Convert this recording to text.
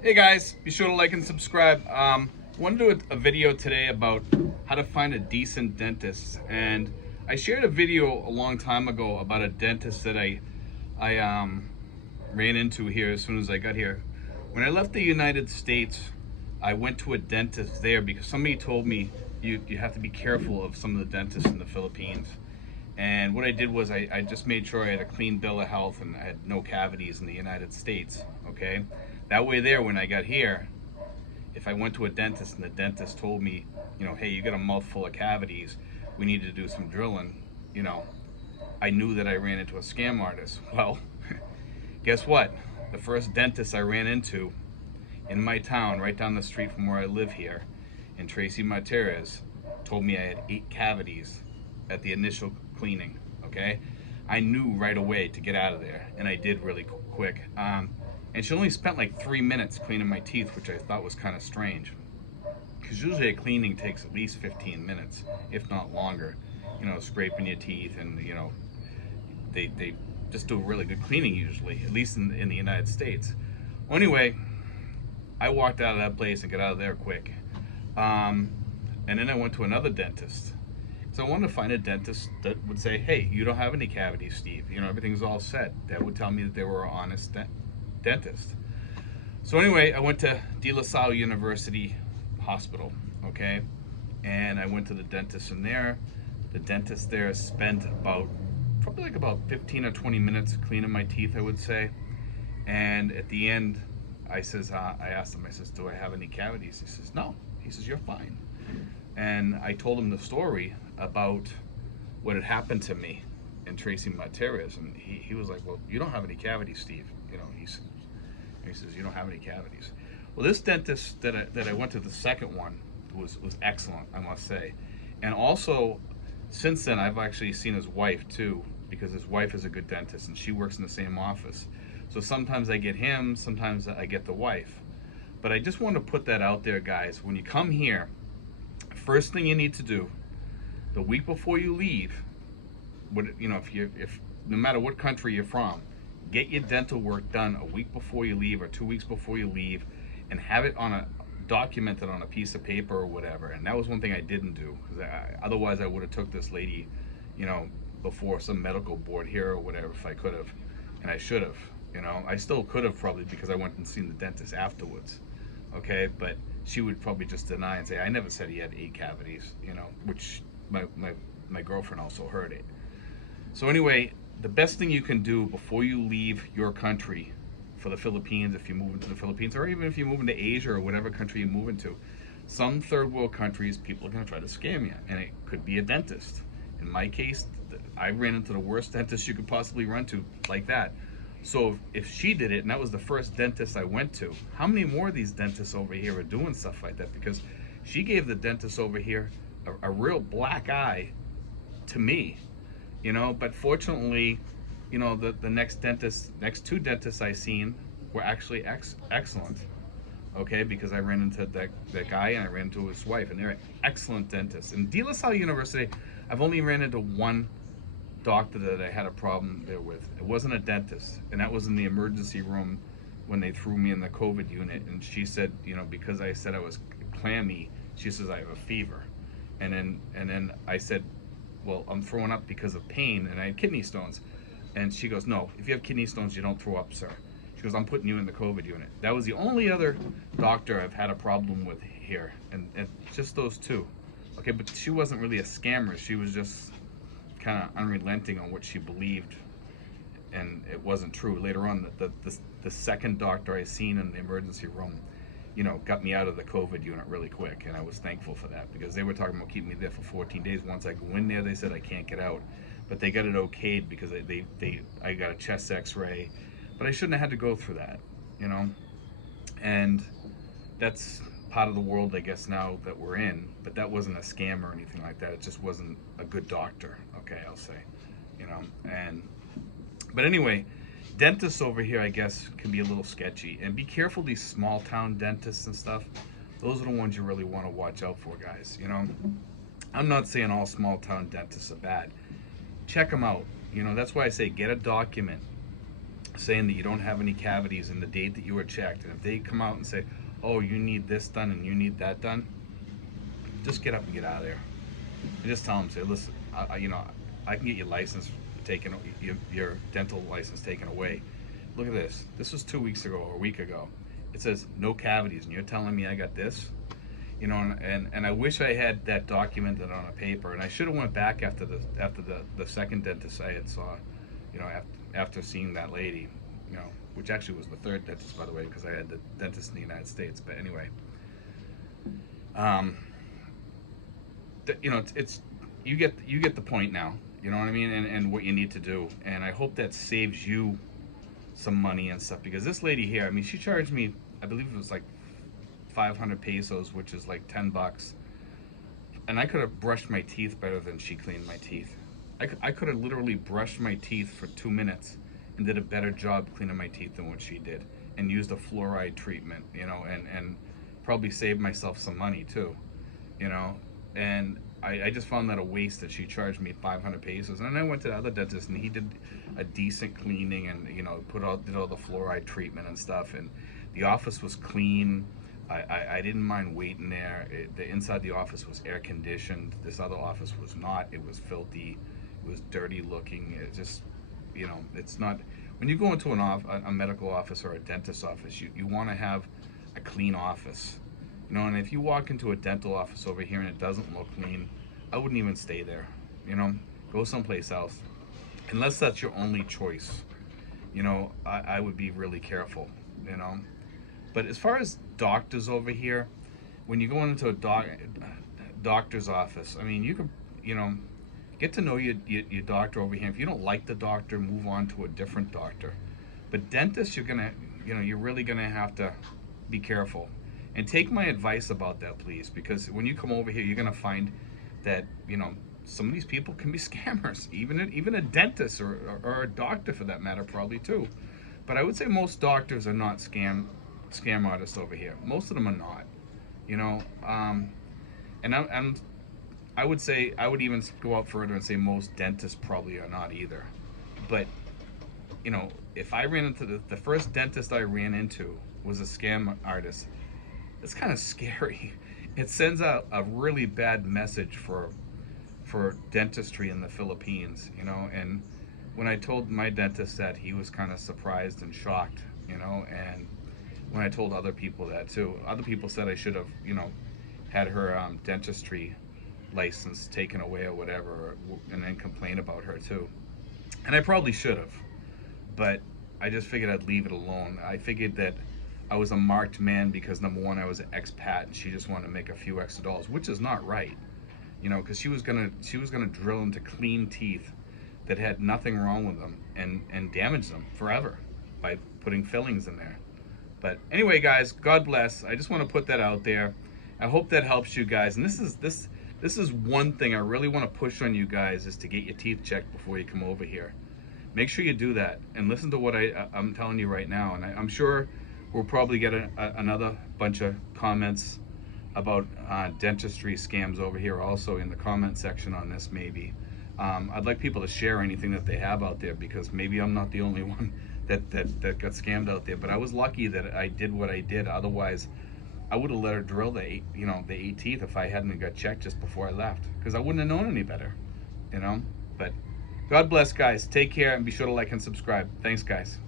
Hey guys, be sure to like and subscribe. Want to do a video today about how to find a decent dentist, and I shared a video a long time ago about a dentist that I ran into here as soon as I got here. When I left the United States, I went to a dentist there because somebody told me you have to be careful of some of the dentists in the Philippines. And what I did was I just made sure I had a clean bill of health and I had no cavities in the United States. Okay, that way there when I got here, if I went to a dentist and the dentist told me, hey, you got a mouthful of cavities, we need to do some drilling, I knew that I ran into a scam artist. Well, guess what? The first dentist I ran into in my town, right down the street from where I live here, in Trece Martires, told me I had 8 cavities at the initial cleaning. Okay, I knew right away to get out of there, and I did really quick. And she only spent like 3 minutes cleaning my teeth, which I thought was kind of strange, because usually a cleaning takes at least 15 minutes, if not longer. Scraping your teeth, and they just do a really good cleaning usually, at least in the United States. Well, anyway, I walked out of that place and got out of there quick. And then I went to another dentist. So I wanted to find a dentist that would say, hey, you don't have any cavities, Steve. Everything's all set. That would tell me that they were an honest dentist. So anyway, I went to De La Salle University Hospital, okay? And I went to the dentist in there. The dentist there spent probably like about 15 or 20 minutes cleaning my teeth, I would say. And at the end, I asked him, I says, do I have any cavities? He says, no. He says, you're fine. And I told him the story about what had happened to me in Trece Martires, and he was like, well, you don't have any cavities, Steve. He says, you don't have any cavities. Well, this dentist that I went to, the second one, was excellent, I must say. And also, since then, I've actually seen his wife too, because his wife is a good dentist and she works in the same office. So sometimes I get him, sometimes I get the wife. But I just want to put that out there, guys. When you come here, first thing you need to do, the week before you leave, if no matter what country you're from, get your dental work done a week before you leave or 2 weeks before you leave, and have it documented on a piece of paper or whatever. And that was one thing I didn't do, because otherwise I would have took this lady, before some medical board here or whatever, if I could have, and I should have. I still could have, probably, because I went and seen the dentist afterwards. Okay, but she would probably just deny and say, I never said he had 8 cavities, which my girlfriend also heard it. So anyway, the best thing you can do before you leave your country for the Philippines, if you move into the Philippines, or even if you move into Asia or whatever country you move into, some third world countries, people are going to try to scam you, and it could be a dentist. In my case, I ran into the worst dentist you could possibly run to, like that. So if she did it, and that was the first dentist I went to, how many more of these dentists over here are doing stuff like that? Because she gave the dentist over here a real black eye to me, but fortunately, the next two dentists I seen were actually excellent. Okay, because I ran into that guy and I ran into his wife, and they're excellent dentists. In De La Salle University, I've only ran into one doctor that I had a problem there with. It wasn't a dentist, and that was in the emergency room when they threw me in the COVID unit. And she said, because I said I was clammy, she says I have a fever. And then I said, well, I'm throwing up because of pain, and I had kidney stones. And she goes, no, if you have kidney stones, you don't throw up, sir. She goes, I'm putting you in the COVID unit. That was the only other doctor I've had a problem with here, and just those two. Okay, but she wasn't really a scammer. She was just kind of unrelenting on what she believed, and it wasn't true. Later on, the second doctor I seen in the emergency room, got me out of the COVID unit really quick, and I was thankful for that, because they were talking about keeping me there for 14 days. Once I go in there, they said I can't get out, but they got it okayed because I got a chest X-ray, but I shouldn't have had to go through that, and that's part of the world, I guess, now that we're in. But that wasn't a scam or anything like that. It just wasn't a good doctor, okay, I'll say, but anyway, dentists over here, I guess, can be a little sketchy, and be careful, these small town dentists and stuff. Those are the ones you really want to watch out for, guys. I'm not saying all small town dentists are bad. Check them out. That's why I say get a document saying that you don't have any cavities in the date that you were checked. And if they come out and say, oh, you need this done and you need that done, just get up and get out of there. And just tell them, say, listen, I can get your license taken, your dental license taken away. Look at this. This was 2 weeks ago or a week ago. It says no cavities, and you're telling me I got this? And I wish I had that documented on a paper. And I should have went back after the second dentist I had saw, after seeing that lady, which actually was the third dentist, by the way, because I had the dentist in the United States. But anyway, it's you get the point now. You know what I mean, and what you need to do. And I hope that saves you some money and stuff, because this lady here, I mean, she charged me, I believe it was like 500 pesos, which is like 10 bucks. And I could have brushed my teeth better than she cleaned my teeth. I could have literally brushed my teeth for 2 minutes and did a better job cleaning my teeth than what she did, and used a fluoride treatment, and probably saved myself some money too, and I just found that a waste that she charged me 500 pesos. And then I went to the other dentist, and he did a decent cleaning, and did all the fluoride treatment and stuff, and the office was clean. I didn't mind waiting there. The inside the office was air conditioned. This other office was not. It was filthy. It was dirty looking. It just, it's not. When you go into a medical office or a dentist office, you want to have a clean office. And if you walk into a dental office over here and it doesn't look clean, I wouldn't even stay there. Go someplace else, unless that's your only choice. I would be really careful. But as far as doctors over here, when you go into a doctor's office, I mean, you can, get to know your doctor over here. If you don't like the doctor, move on to a different doctor. But dentists, you're really gonna have to be careful. And take my advice about that, please, because when you come over here, you're gonna find that some of these people can be scammers. Even a dentist or a doctor, for that matter, probably too. But I would say most doctors are not scam artists over here. Most of them are not. And I would say, I would even go out further and say most dentists probably are not either. But if I ran into the first dentist I ran into was a scam artist, it's kind of scary. It sends out a really bad message for dentistry in the Philippines, and when I told my dentist that, he was kind of surprised and shocked, and when I told other people that too, other people said I should have, had her dentistry license taken away or whatever, and then complain about her too. And I probably should have, but I just figured I'd leave it alone. I figured that I was a marked man because, number one, I was an expat and she just wanted to make a few extra dollars, which is not right, because she was gonna drill into clean teeth that had nothing wrong with them and damage them forever by putting fillings in there. But anyway, guys, God bless. I just want to put that out there. I hope that helps you guys. And this is one thing I really want to push on you guys, is to get your teeth checked before you come over here. Make sure you do that and listen to what I'm telling you right now. And I'm sure we'll probably get another bunch of comments about dentistry scams over here also in the comment section on this, maybe. I'd like people to share anything that they have out there, because maybe I'm not the only one that got scammed out there. But I was lucky that I did what I did. Otherwise, I would have let her drill the 8 teeth if I hadn't got checked just before I left, because I wouldn't have known any better, But God bless, guys. Take care, and be sure to like and subscribe. Thanks, guys.